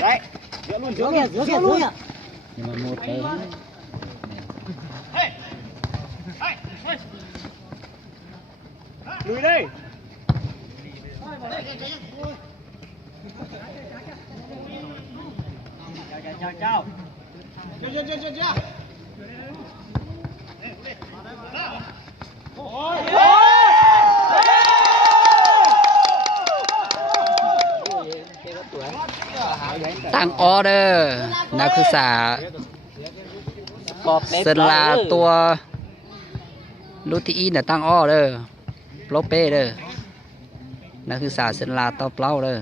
Đấy, giữa luôn giữa luôn. Nhưng mà một cái Lùi đây. Chào. Chưa.ตั้งออเดอร์นักศึกษาเซนลาตัวลูทีอีเนี่ยตั้งออเดอร์โปรเป้เด้อนักศึกษาเซนลาตัวเปล่าเด้อ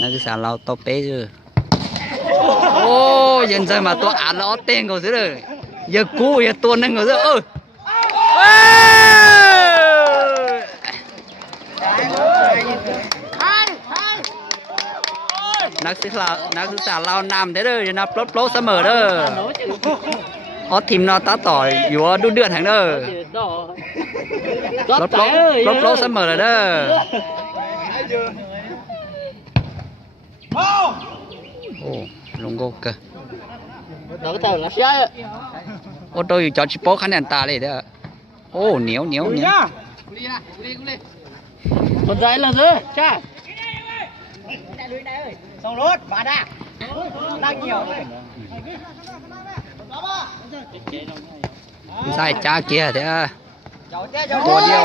นักศึกษาเราตัวเป้เด้อโอ้ยันใจมาตัวอ่านแล้วเต้นเขาสิเลยอย่ากู้อย่าตัวนึงเขาสินักศึกษาเรานำเด้ออย่านับโปรเสมอเด้อเอาทีมเราต่ออยู่ว่าดูเดือดแห่งเด้อโปรเสมอเลยเด้อโอ้ลงโกกะโอ้ตัวอยู่จอชิโป้คะแนนตาเลยเด้อโอ้เหนียวคนใจlà gì cha Xong lốt, bà đã. Đang nhiều rồi. ใส่จ้าเกียร์เด้อ Cháu ตัวเดียว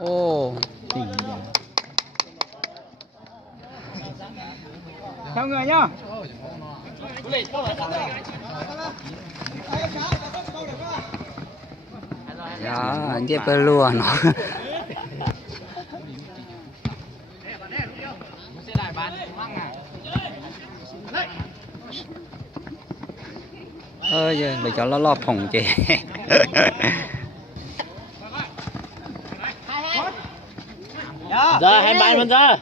โอ้ Theo người nhá. Dạ, anh chị phải luôn nó. Giờ để cho nó lo phòng chị. giờ hai bạn mình ra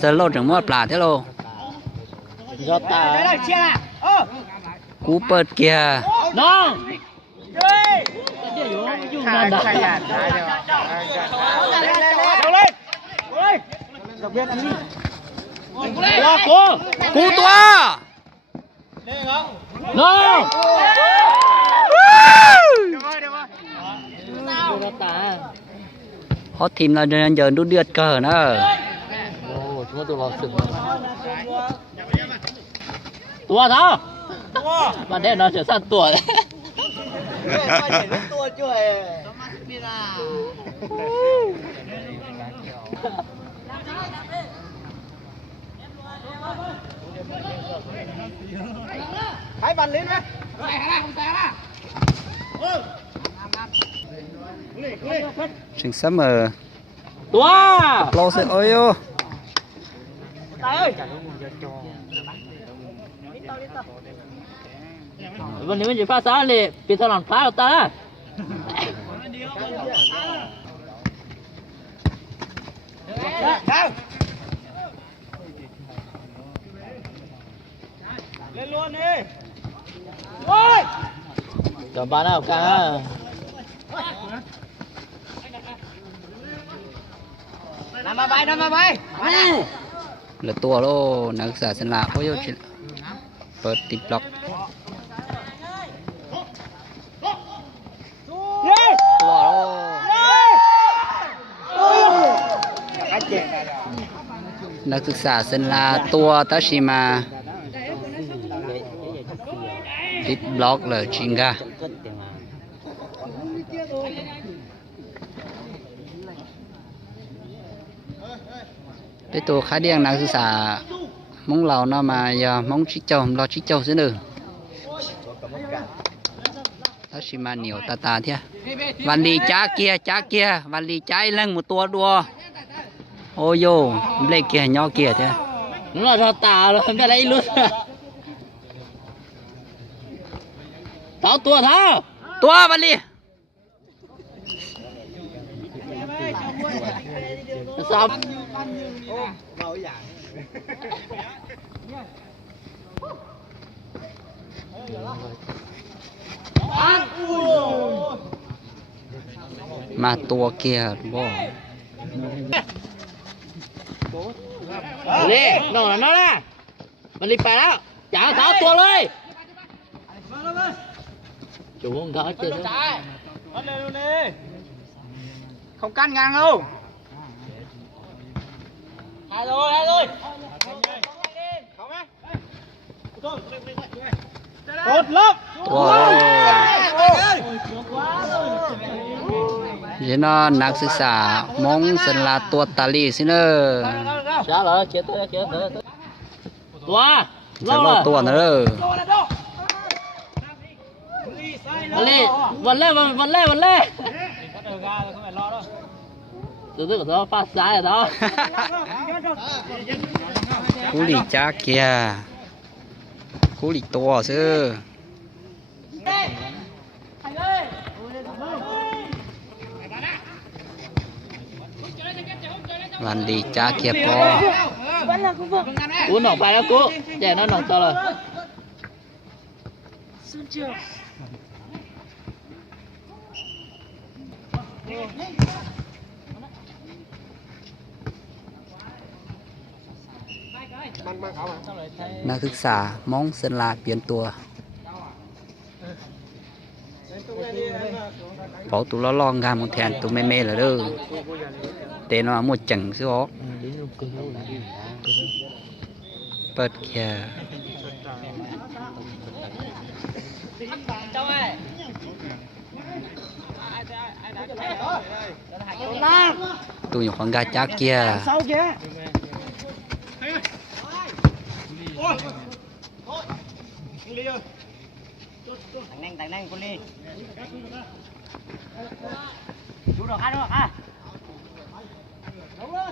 giờ lô chẳng mất plà thế lô. giờ ta Cú bớt kìa. nó Cú tua. nó Hot team là giờ đu điệt cờ nữa. chúng tôi vào sừng tua tháo bạn đây nó trở sang tuổi Tua chưa Hai bàn lên đấy. Chính xác mà. tua Lô sẽ ơi ô.วันนี้มันจะฟ้าซ่าเลยปีถนนฟ้าตาLên luôn đi. cho bạn nào cả Nằm vào bay. Là tua lôนักศึกษาเซนลาโอ้ยเปิดติดบล็อกตัวโลนักศึกษาเซนลาตัวตาชิมาติดบล็อกเลยจริงกะcái tổ khá điênนักศึกษามงเราเนาะมาอย่ามงชิเจ้ารอชิเจ้าซิหนึ่งถ้าชิมาเหนียวตาเทียวันลีจ้าเกียวันลีใจเล่งหมดตัวดัวโอ้โยเล็กเกียย่อเกียเทีย nó là cho tà rồi cái đấy luôn tháo tua tháo ตัววันลี ซ้อม เบาอย่าง มาตัวเกียร์บ่ นี่น้องน้องนะมันรีบไปแล้วจ่าเท้าตัวเลยchủ không gõ chưa đó không cắt ngang đâu hai rồi cột lớp เจนอนนักศึกษามงสลาตัวตาลีสิเนอ trả lời chết tới tua จะรอตัวนะเด้อ วันเล่từ từ của nó phát trái rồi đó คูหลีจ้าเกียร์คูหลีตัวซื้อวันดีจ้าเกียร์ปอ uống nòng phải đó cú chè nó nòng to rồi นักศึกษามองสลาเปลี่ยนตัวเผาตัวละลองงานหมดแทนตัวแม่ๆเลยเด้อเต้นว่าหมดจังซื้อออกเปิดแค่ตัวอยู่ของกาจักเกียร์ Tàng năng con đi chú được ha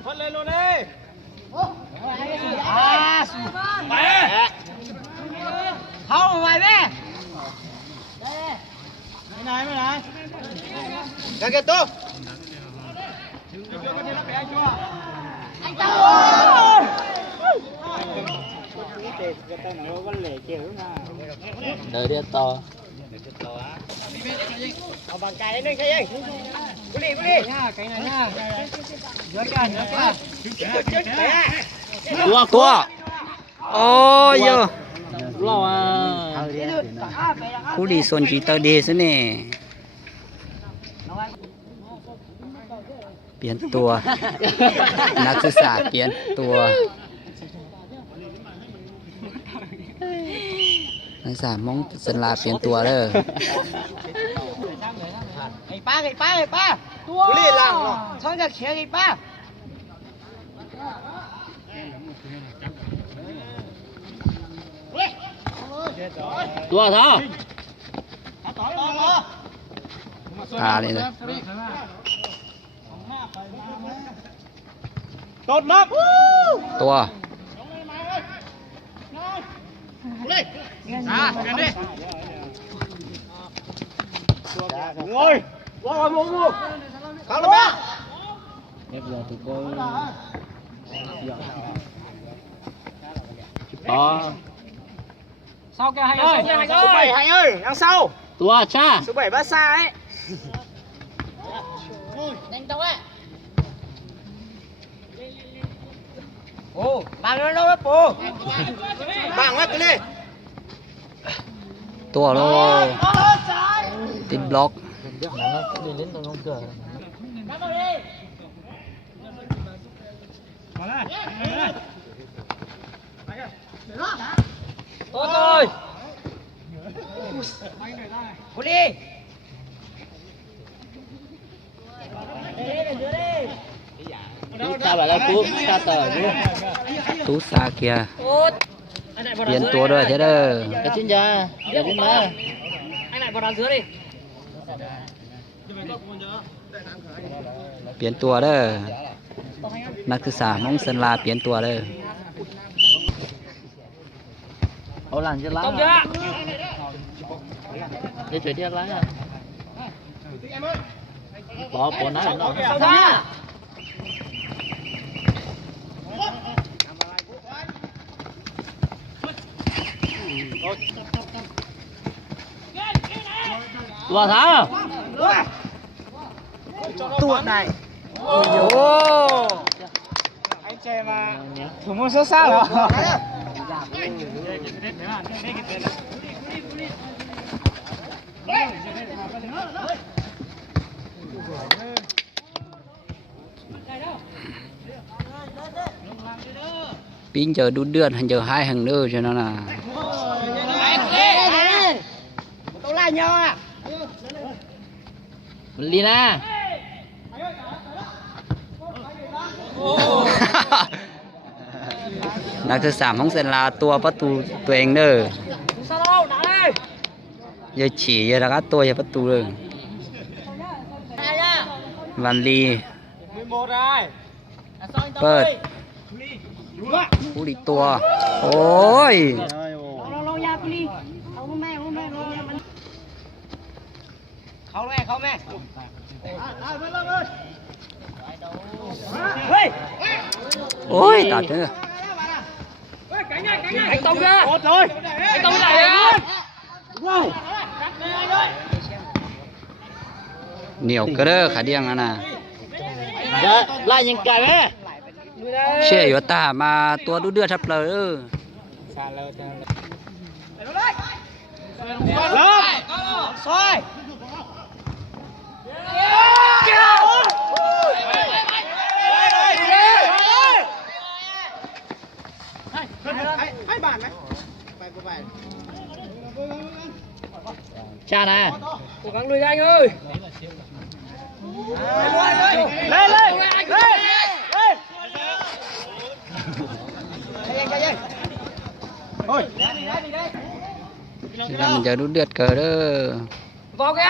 phân lên luôn đi mày không mày bé này cái kia tốt anh tao đời đi toเอาบางไก่นึงใช่ยังกุลีnha cái này nha nhớ chưaตัวโอ้ยโย lo à คูหลีส่วนจีเตอร์เดสนี่เปลี่ยนตัว นักศึกษาเปลี่ยนตัวนักศึกษามองสลาเปลี่ยนตัวเด้อ cái baกุลีหลังช่องจะเขียนไอ้ป้า tua sao เลยนะ ตดนับ ตัว ngồi qua mua mua khảo lắm á to sau kia hay ơi số 7 hay ơi đằng sau tua cha số 7 bắt xa ấy đánh tông ấy ô bằng nó đâu bố bằng hết cái đi ตัวโลติดบล็อก đi đến tôi không cửa tốt rồi cô đi sao lại là cú cha tờ chứ ตูซาเกียร์เปลี่ยนตัวด้วยเด้อ cái chính ra cái chính ra anh lại vào đằng dưới đi เปลี่ยนตัวเด้อนักศึกษามองสลาเปลี่ยนตัวเด้อ ô làm cho lá không chưa đi chuyển đi lá nha bỏ nát nó sao ra ตัวเท้า ตัวไหน โอ้ anh chơi mà thủ môn xuất sắc rồi ปิ้งเจอดูเดือดหันเจอhai hàng nữa cho nó là tôi là nhau à มันลีน่า นักศึกษาของเซนลาตัวประตูตัวเองเด้อ sao đâu đã đây อย่าฉี่อย่ารักตัวอย่าประตูเลย đây nhá วันลี 11 rồi เปิดผู้ดีตัว โอ้ย lâu nha Puli không mẹ mình không mẹ ơi โอ้ยตัดเลย anh Tông ra rồi anh Tông lại á เหนียวกระเด้อขาเดียงอ่ะนะ ไล่ยังไก่ไหม เชี่ยอยู่ตามาตัวดูเดือดทับเลย lớp xoay hai bàn đấy cha nè cố gắng lùi ra anh ơi lên lên lên thôi ra mình giờ đu ดือดcờ đó vào kìa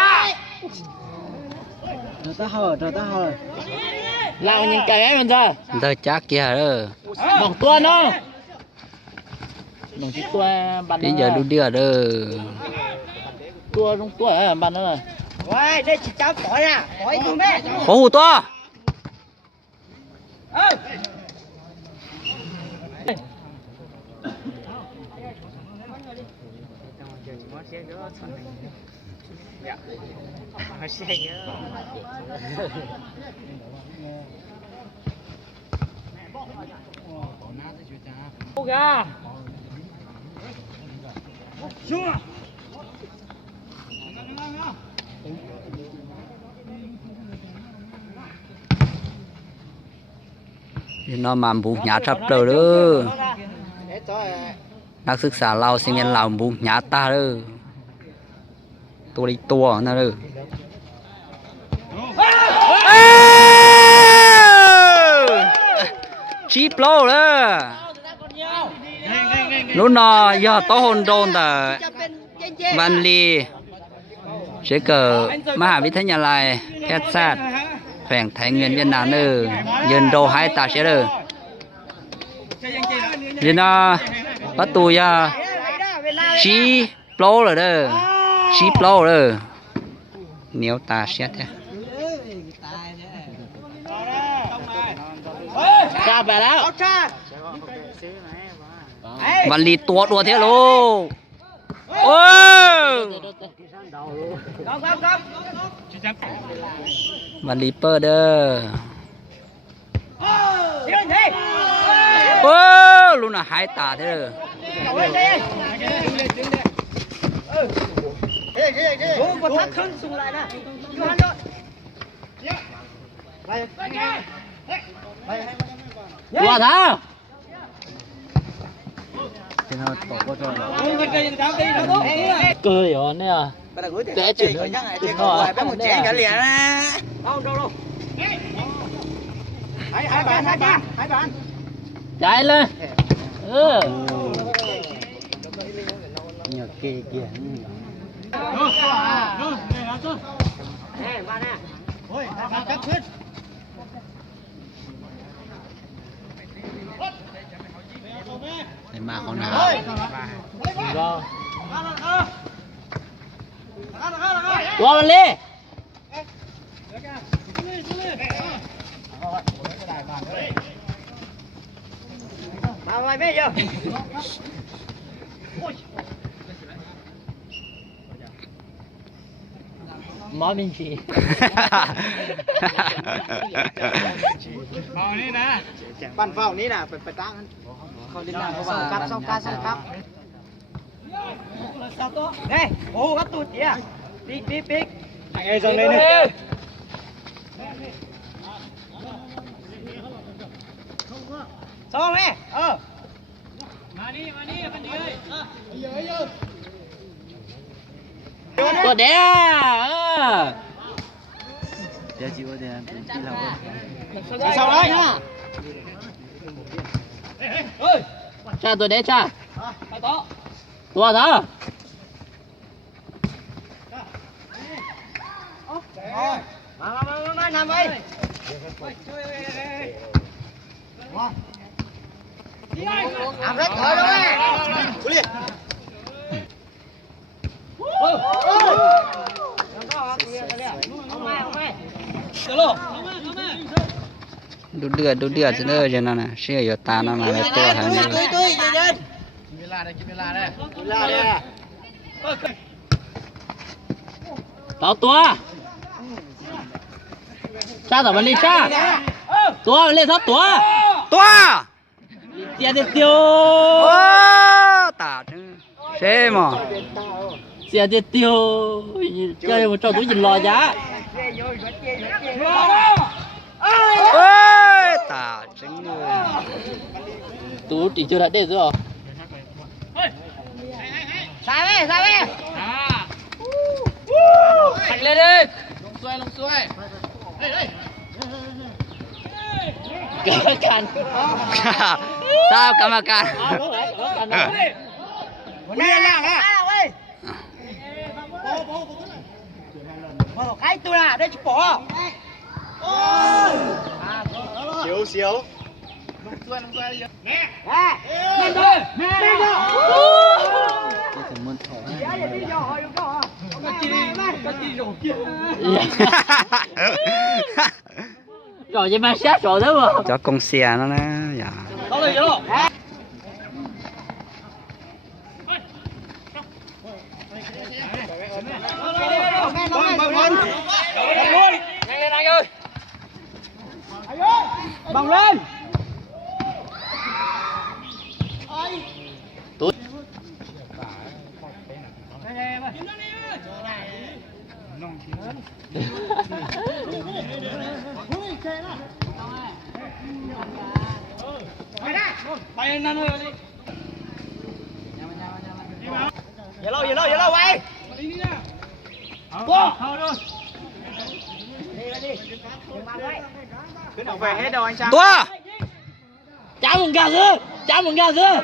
rồi ta hở laoยังไก่ไหมมันจะ giờ chắc kia đó หมองตัวเนาะหมองที่ตัวบัน bây giờ đu ดือดđó ตัวตรงตัวบันนั่นเลย Uầy, đây chỉ cháu tỏi à, tỏi không biết. có hủ to Ừ. Ô gà. Xuống à. nó mà bụng nhá thấp rồi đó นักศึกษาเราสิเมียนเราบุญญาตาเด้อตัวอีกตัวนะเด้อชีโปรเด้อlúc nọ giờ to hồn đồnแต่วันลีเชื่อเกิดมหาวิทยาลัยแพทยศาสตร์แขวงไทยเงินเวียดนามเด้อยืนโดให้ตาเชื่อเด้อยืนประตูยาชีโปรเลยเด้อชีโปรเด้อเหนียวตาเสียดเนี่ย ชาไปแล้ว วันลีตัวตัวเท่าโลโอ้วันลีเปอร์เด้อโอ้ลูน่ะหายตาเด้อ ตัวเท้า cười rồi nè để chuyển chuyển rồi chạy lên ừ nhờ kê kìa để mà con nào rồi qua bên đi เอาไว้ไม่เยอะ หมอบินชี เอานี่นะปั้นเฝ้านี้นะไปตั้งเขาดินน้ำเขาว่าส่งกับเฮ้ยโอ้กับตูดเดียปิ๊กไงส่งเลยเนี่ยส่งไหมมานี่มันดีเลยตัวเดียว เดี๋ยวจิ๋วเดี๋ยวที่เรา ส่งเลยนะ chaตัวเดียวchaตัวเถอะ มาทำไปทำเล็กถอยเลยกุลีดูเดือดจะเด้อจังนั้นน่ะเชื่ออยู่ตานั่นน่ะในตัวหางนี่ ตุ้ยเย็นกินเวลาได้ ต่อตัวชาต่อมันเลยชาตัวมันเลยทับตัว ตัว เสียเดียว โอ้ตาจังเช่หมอ เสียเดียวเจ้ามันเจ้าตัวยินรอยะ เอ้ยตาจังเลย ตัวตีเจอได้ด้วย ใส่ไปขันเลยลงซวย กรรมการ ทราบกรรมการ นี่แหละเว้ยใครตัวน่ะได้ชิปอเสียวลงซวยแม่เด้อ ถึงมันถอย rồi vậy mà sát rồi đúng không? cho con xe nó nè dạ bằng lên bay lên thôi đi giờ lâu quay qua cứ nào về hết đâu anh Trang tua cháo mừng gà dưa